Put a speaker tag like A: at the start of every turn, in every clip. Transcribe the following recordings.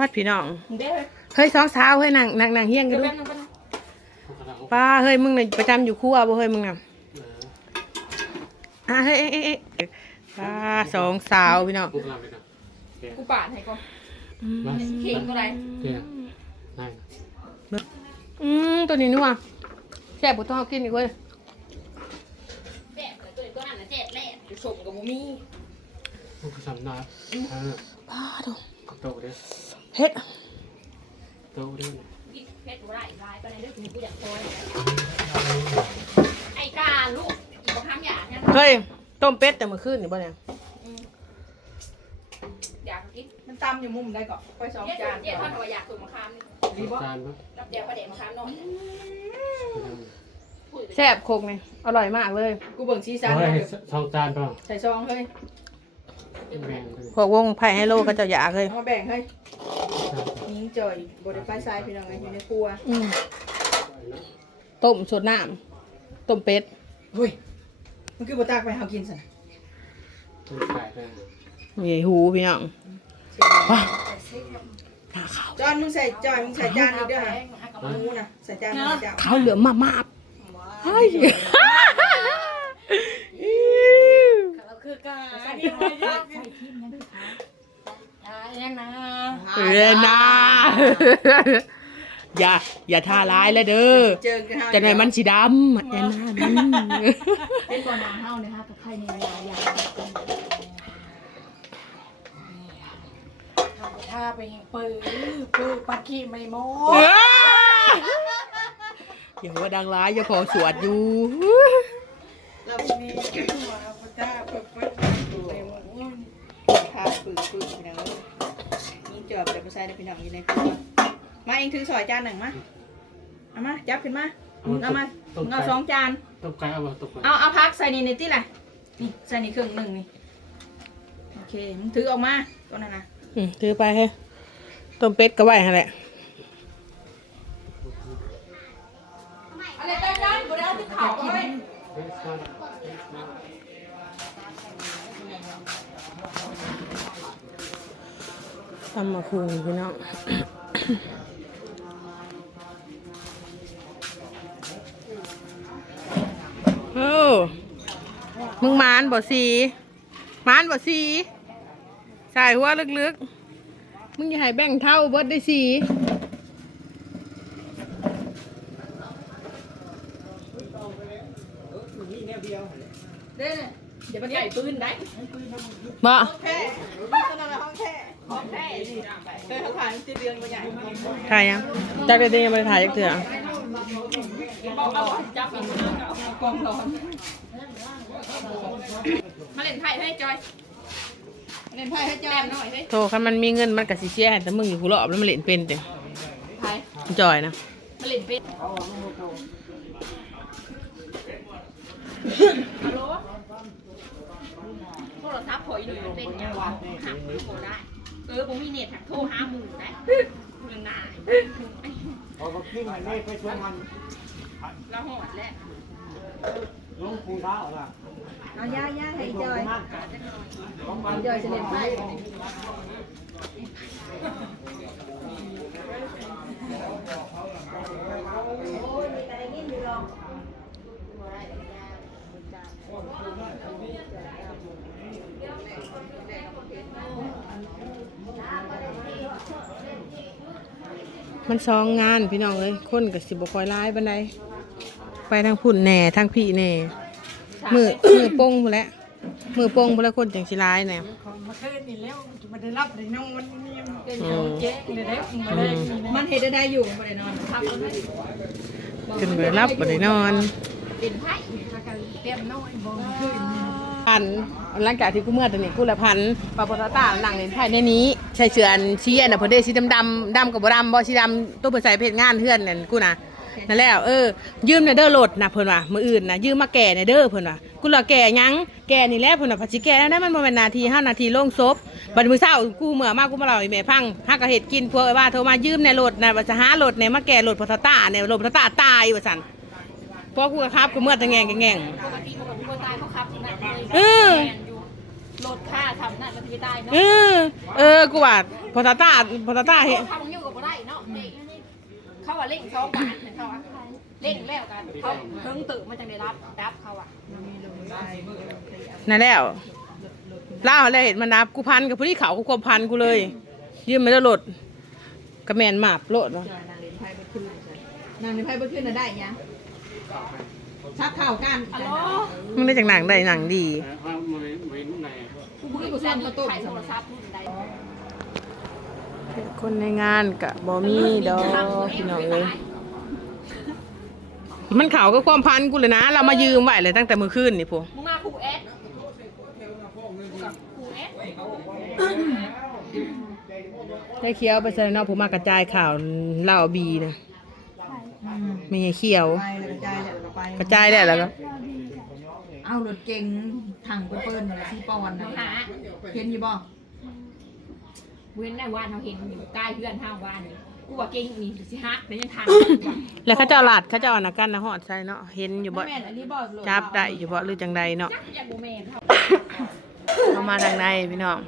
A: วัดพี่น้อง
B: เด้อ
A: เฮ้ยสองสาวเฮ้ยนั่งนั่งนั่งเฮียงกันดู
B: แป๊บนึงแป๊บนึง
A: ป้าเฮ้ยมึงน่ะประจำอยู่ครัวบ่เฮ้ยมึงน่ะอะเฮ้ยเอ้ยเอ้ยเอ้ยป้าสองสาวพี่น้อง
C: กูกำลังไปนะแก
B: กูปาดให้ก่อน
C: มา
B: เข่งกูไร
C: แกได้
A: อืมตัวนี้นัวแซ่บบ่ต้องเอากินอีกเว้ย
B: แจ๊บแต่ตัวนี้ตัวนั้นน่ะแจ๊บแล่ไปส่งกับบ่มี
C: กูก็สำนักทาง
A: ป้าดู
C: โตเด้
A: เฮ็ด
C: โตเด้
B: กินเพชรบ่ได้ลายไปไหนเด้อกูอยากคอยไอ้กาลูกอีกบ่ทำอยากเนี่ย
A: เฮ้ยต้มเป็ดแต่เมื่อคืนนี่บ่เนี่ย
B: อยากกิน
D: มันตำอยู่มุมได้ก่อนไปสอง
B: เจ๊
D: จาน
B: เจ๊ท่านว่าอยากส่งมะขามนี่
C: สองจานปะ
B: รับเดี๋ยวประเดี๋ยวมะขามหน่อย
A: แซ่บโคกนี่อร่อยมากเลย
D: กูเบิ่งซีซัน
C: โอ้ยสองจานป่ะ
D: ใส่ซองเฮ้ย
C: แบ่งเลย
A: พวกวงไผ่ไฮโลก็เจะอยากเลย
D: เอามาแบ่งเฮ้ ยยิงจ่อยบไดไฟซ้ายพี่น้องไงอยู่ในครัว
A: อืมต้มสดน้ำต้มเป็ด
D: เฮ้ยมันคือบ่ตากไปเฮากินซะ
C: ต้นไก่ได้
A: มีหูพี่น้องว้าหน้าขาว
D: จอนมึงใส่จอยมึงใส่จานอีกเด้อฮะหมูนะใส่จานมึงเจ้า
A: ขาวเหลืองมากๆเฮ้ย
B: คือกาใส่ทิมยังคือขายังนะ
A: เรยนาอย่าอย่าท่าร้ายเลยเด้อ
D: เจอกันเฮา
A: จะไหนมันสีดำแอนนาด
B: เป็นก่อนนางเฮาเนี่ยฮะกับใครในเวลาอยากทำท่าไปยังปื้อปื้อปักกี้ไม่โม้ำ
A: อย่าว่าดังร้ายอย่าขอสวดอยู่
D: เรามีหัวปตาเปิดเปิดในหมูทาปึกปึกพี่น้องยิงจอบเดี๋ยวไปใส่ในพี่น้องอยู่ในครัว มาเองถือซอยจานหนึ่งมาเอามาจับขึ้นมาเอามา
C: ต้ม
D: เอา
C: ไก่
D: สองจาน
C: ต้มไก่เอามาต้มไก่
D: เอาเอาพักใส่นี่ในที่ไหนนี่ใส่นี่ครึ่งหนึ่งนี่โอเคมึงถือออกมาตัวนั้นนะ
A: อืมถือไปให้ต้มเป็ดก็ไหวหั่นแหละ
D: อะไรได้ได้กูได้เอาที่เข่าเลย
A: ตำมาคุงพี่น้อง โอ้มึงมานบ่สีมานบ่สีใส่หัวลึกๆ มึงอย่าให้แบ่งเท่าเบิดได้สี
D: เด้เนี่ยอย่าไป
B: ใหญ่ปืนได้
A: บ่
D: แค่ตัวนั้นห้องแค่ห้องแค่เคยเขาขายมันติดเดือนมาใหญ่
A: ถ่ายยังจากเด็กๆยังไม่ได้ถ่ายจักเถื่อ
B: จับอีก
D: กองร้อน
B: มาเล่นไพ่ให้จอย
D: เล่นไพ่ให้จอ
B: แต้
D: ย
B: มหน่อยเฮ้ย
A: โทรคันมันมีเงินมันก็สิเสียให้แต่มึงอยู่กูรอบแล้วมันเล่นเป็นเด้
B: ไพ่
A: จอยนะ
B: มาเล่นเป็ดฮัลโหลโทรศัพท์พอยหนุ่ยมันเป็นยังวะหักมือโบได้ เออผมมีเน็ตหักโทรหาหมู่ได้เมืองนาย
E: เอาก็ขึ้นมาได้ไปชวนมัน
B: เราหอดแล้ว
E: ลงปูเท้าล่ะ
D: เอาย่าย่าให้จอย
E: นั่น
D: จอยจะเล่นไพ่
A: มันซองงานพี่น้องเอ้ยคนก็สิบ่ค่อยร้ายบันได ไปทางพุ่นแหน่ทางพี่แหน่มือมือโป้งพุ่นแหล้วมือโป้งพุ่นแล้วคนจังสิร้ายแหน่
F: มาคืนนี่แล้วมาได้รับได้นอนนี่มันเป็น
A: อืม
F: เจ๊เลยได้มาได้กิน
D: มันเห็ดได้อยู่มันได้นอน
A: จนเบื่อรับบ่ได้นอน
B: เป็นไพ่
F: ถ้ากันเต็มน้อยบ่คืน
A: พันหลังจากที่กูเมื่อตอนนี้กูละพันปาปตาตานั่งเล่นไพ่ในนี้ใส่เสื้ออันชี้อันน่ะเพิ่นได้สีดำๆดำกับบ่ดำบ่สีดำตัวเพิ่นใส่เพชรงานเพื่อนนั่นกูน่ะ นั่นแล้วเออยืมในเด้อโหลดนะเพิ่นว่ามื้ออื่นนะยืมมาแก่ในเด้อเพิ่นว่ากูละแก่หยังแก่นี่แหละเพิ่นว่าพัดสิแก่แล้วนะมันบ่แม่นนาที5นาทีลงศพบัดมื้อเช้ากูเมื่อมากูมาเล่าให้แม่ฟังหาก็เฮ็ดกินพวกไอ้ว่าโทรมายืมในโหลดนะว่าจะหาโหลดในมาแก่โหลดพอตาตาเนี่ยโหลดพอตาตาตายว่าซั่นพอกูก็ครับกูเมื่อตะแงงแงง
B: ปกติเขาบอกว่าตายเขาขับนะ
A: เออ
B: รถค่าทำนั่นมันจะตายเนาะ
A: เออเออกูว่าพอตาตาพอตาตาเห็น
B: เขาอยู่กับบ่ได้เนาะเด็กนี่เขา ว่าเล่งสองบาทเห็นเขาว่าเล่งแล้วกันเขาเพิ่งตื่นมาจังได้รับรับเขาอะ
A: นั่นแล้วเล่าอะไรเห็นมันนับกูพันกับผู้ที่เขากูควบพันกูเลยยืมไม่ได้โหลดกระแมนหมาบโหลดวะ
D: จอยนางเล่นไพ่บ่ขึ้นนางเล่นไพ่บ่ขึ้นน่ะได้ยังชักเข่ากัน
B: ฮัลโหล
A: มึงได้จากหนังใดหนังดี
C: ว่ามันเว้นไหน
D: กูบ่กูซ่อนข้าวต้ม
B: ขายโทรศัพท์รุ่นใด
A: คนในงานกะบอมีดอกพี่น้องเลยมันเขาก็ความพันกูเลยนะ เรามายืมไหวเลยตั้งแต่เมื่อคืนนี่พวก
B: มึงมาครูเอสครูเอส
A: ได้เคี้ยวไปใส่นอกผมมากระจายข่าวเหล่าบีนะไม่ใช่เคี้ยว
D: ไปแล้วกระจายแล้วก็ไป
A: กระจายได้แล้วก็
D: เอารถเก๋งถังไปเปิ้ลน่ะที่ปอนน่ะ
B: หา
D: เห็นอยู่บ่
B: เว้นได้ว่านเขาเห็นอยู่ใกล้เพื่อนห้าว่านนี่กูว่าเก่งนี่สิฮักเดี๋ยวยังทัน
A: แล้วเขาเจ้าหลาดเขาเจ้าอันนะกันนะหอดใส่เนาะเห็นอยู่บ่
D: แม่นอันนี้บ่โหล
A: จับได้อยู่บ่หรือจังใดเนาะ
B: จักยังบ่แม่นเขา
A: เข้ามาทางในพี่น้อง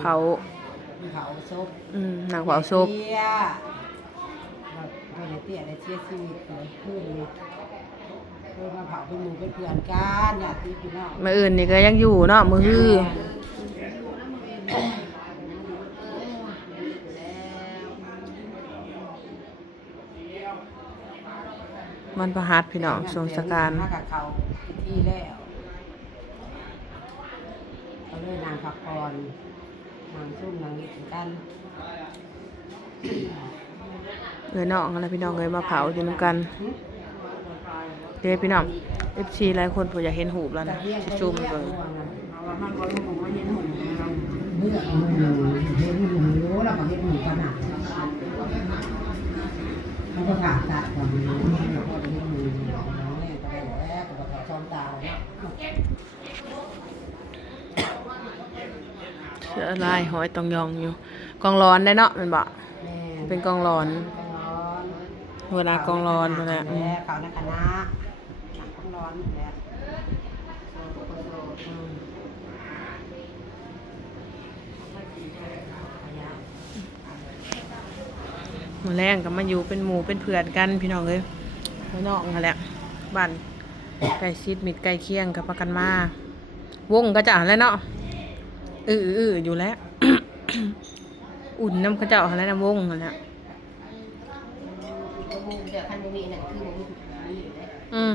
A: เผา
F: เผาศพ
A: อืมหนังเผาศพ
F: เตี้ยเราไม่ได้เตี้ยได้เสียชีวิตเลยขึ้นนี่ เพื่อมาเผาเป็นหมู่เป็นเพื่อนกันญาติพี่น้อง
A: มืออื่นนี่ก็ยังอยู่เนาะมือฮือมันประหัดพี่น้องทรงสการ
F: มากับเขาพิธีแล้วเขาเลยนางพักผ่อนนางซุ่มนางนิดกัน
A: เอ้ยน้องอะไรพี่น้องเอ้ยมาเผาอยู่น้ำกัน เดี๋ยวพี่น้องเอฟซีหลายคนผมอยากเห็นหูปแล้วนะสิซูมเบิ่ง
F: เอาว่ามันก็รู้ว่าเห็นหุ่นเราเบื่อหุ่นเห็นหุ่นรู้แล้วก็เห็นหุ่นขนาดมันก็ผ่าตัดก่อนเราก็เห็นหุ่นน้องเนี่ยก็ไปแล้วก็ไปซ้อมตาเนาะ
A: เสื้อลายหอยตองยองอยู่ กองร้อนได้เนาะแมันบอก
F: แม่
A: เป็นกองร้อน
F: ร้อน
A: หัวหน้ากองร้อนนั่นแหละอืม
F: เขาในคณะหนักกองร้อนแหละอืม
A: มาแรงก็มาอยู่เป็นหมู่เป็นเพื่อนกันพี่น้องเอ้ยพี่น้องนั่นแหละบ้านใกล้ชิดมิตรใกล้เคียงกับประกันมาวงก็จะแล้วเนาะอือๆออยู่แล้ว อุ่นน้ำเขาเจ้าอะไรนะวงนั่นแหละ
B: เดี๋ยวคันนี้นั่นคือบ่มี
A: อืม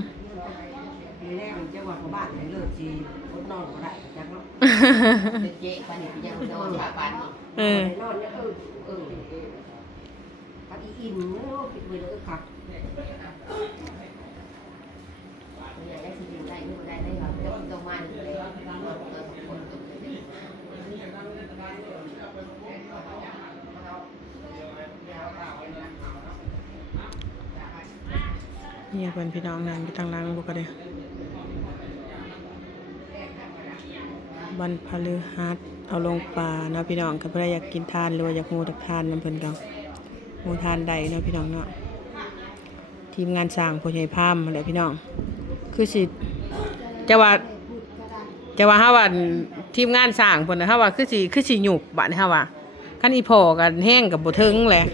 F: มีแรกมันจะว่าเขาบ้านเลยเลิกจีรถนอนก็ได้จังเนาะ
B: เจ๊ปานนี้ยังนอนปานนี้
A: เออ
F: นอนเนี่ยเออเออเออพัดอีอิ่มเนาะปิดมือเลยค่ะ
B: อยากได้สิอยู่ได้อยู่ได้ได้แบบเดี๋ยวต้อมาเลย
A: เนี่ยเป็นพี่น้องนั่งอยู่ทางหล่างบุกเลยบันพฤหัสเอาลงป่าเนาะพี่น้องก็บ่ได้อยากกินทานหรือว่าอยากงูตักทานน้ำเพิ่นกัน งูทานใดเนาะพี่น้องเนาะทีมงานสร้างผู้ใหญ่พามอะไรพี่น้อง คือสิจะว่าจะว่าฮาว่าทีมงานสร้างเพิ่นน่ะฮาว่าคือสิคือสิหยุบบัดนี้เฮาว่าคันอีพอกันแห้งกับบ่ถึงแหละ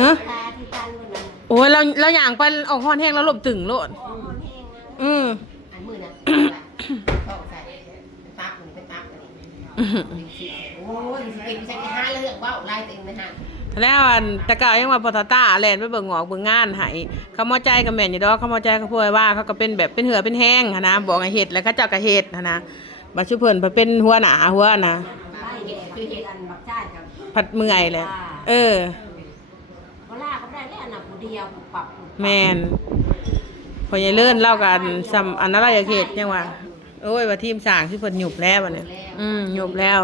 A: ฮะโอ้ยเราเราอย่างไปออกห้อนแห้งแล้วหลบตึงโลดอืม
B: อันมือนะชอบใส่ตักมันเป็นตักอันนี้โอ้ยเป็นใส่ห้าเรื่องว่าไล่ตัวเองไม่หัน
A: แล้วอันแต่ก็ยังว่าปตต้าแลนไปเบิ่งหงอกเบิ่งงานให้เขามอใจกับแม่นอยู่ดอกเขามอใจเขาพูดว่าเขาก็เป็นแบบเป็นเหือเป็นแห้งหั้นนะบอกให้เฮ็ดแล้วเขาเจ้าก็เฮ็ดหั้นนะบัดชื่อเพิ่นไปเป็นหัวหน้าหัวน่ะ
F: คือเหตุอันบักจ้ายกับ
A: ผัดเมื่อยเลยเออ
F: เวลาก็ได้แล้วอันน่ะผู้เดียวปรับ
A: แม่นพอใหญ่เลื่อนเล่ากันซ้ำอันนั้นเราอยากเฮ็ดยังว่าโอ้ยว่าทีมสร้างที่เพิ่นหยุบแล้วบัดนี้อืมหยุบแล้ว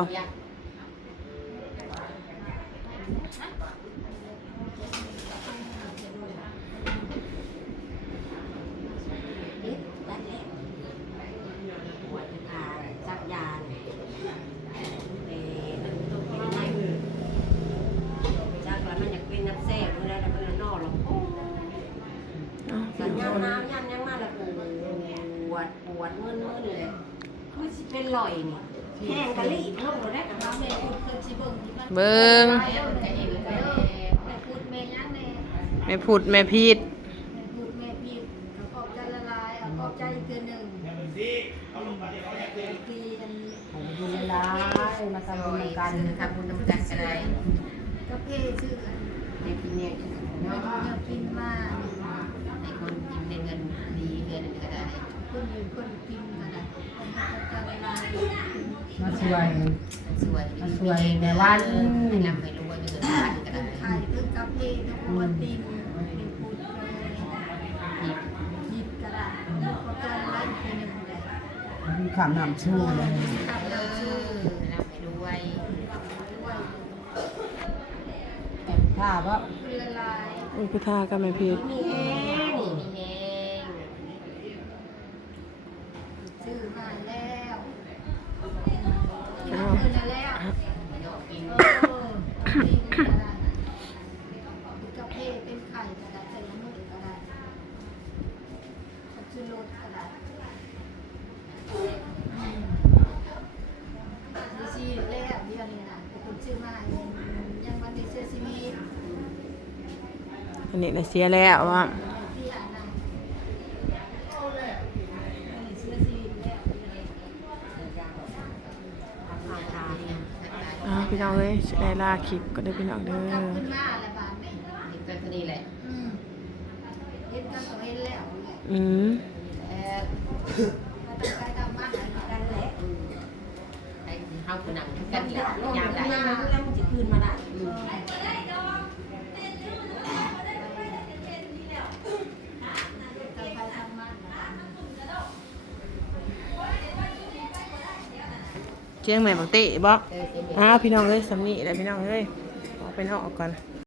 F: ปวดขาซักยาเนี่ยเอ่อมันต้องกินอะไรจากแล้วมันอยากเป็นน้ำแซ่บเมื่อไรแล้วมันนอนหรอก
A: อ้าว
F: สัญญาณน้ำยันยังมาละกู
G: มึนๆเลยคือสิ เป็นลอยนี่แห้งกะลีบลงได้กับเราแม่พูดเพิ่นสิเบิ่งที่มัน
A: เบิ่ง
G: แม่พูดแม่ยังแม่
A: แม่พูดแม่พีด
H: แม่พูดแม่พี่เอาขอบใจละลายเอาขอบใจอีกเดือหนึงทีกัน
F: ขอบคุณหลามา
G: ซ
F: ทำ
G: อ
F: บุ
G: ย
F: กัน
G: ทำบุญทำกันก็ได้
H: ก็เพชื่อกัน
G: ในกินเนี่ยเนาะ
H: กินมา
G: ให้คนกินได้เงินดีเงินก็ได้
H: คนอยู่คนกินกันนะขอบใจละลา
F: มาช่วย
G: สวย
F: มาช่วยแม่วัน
G: ให้นำไปรู้ว่าจะเกิดอะไรก็ได้
H: ไข่ตึ้งกาแฟทั้งหัวตินเป็นพูดเลยหยิบกระดาษขอบใจละลายอีกทีหนึ่งเลย
F: มีขำนำชูเลย
H: ขับ
G: เอ
H: เรา
G: อ
H: ชื่อ
G: นำไปด้วย
H: ด้วย
F: แต่ถ้าว่า
H: คุณละลาย
A: อุ้ยพุทธากับแม่พี
H: ชื่อมาแล้วเอาคืนแล้ว
G: เนาะกิน
H: เออกินกระดาษกาแฟเป็นไข่กระดาษใส่น้ำมันกระดาษชื่อรถกระดาษดิซีแรกเดือนนี้นะคุณชื่อมายังวันนี้เชื่อชีวิต
A: อันนี้น่ะเสียแล้วว่า
H: ที่อ่านนะวันนี้เชื่อชีวิตแล้ว
A: อ้าวพี่ น้องเอ้ยสิได้ลาคลิปก็ได้พี่น้องเด้
H: กลับ
A: อ
H: ขึ้นมาแล้วบาทไหม
G: นี่ก็คือนี่แหละ
H: อืมเห็นกันก็เห็นแล้ว
A: อืม
G: เออ
H: มาตั้งใจทำมาหากันแหละ
G: ไอ้เฮาคือหนังกันแหละยามใด
F: แล้วมันจะคืนมาได้
H: ตั้งใจทำมา
A: เจียงใหม่บักเตะบ่
G: เออเป็น
A: อ้าวพี่น้องเอ้ยสำนีแหละพี่น้องเอ้ยเอาไปนอกก่อน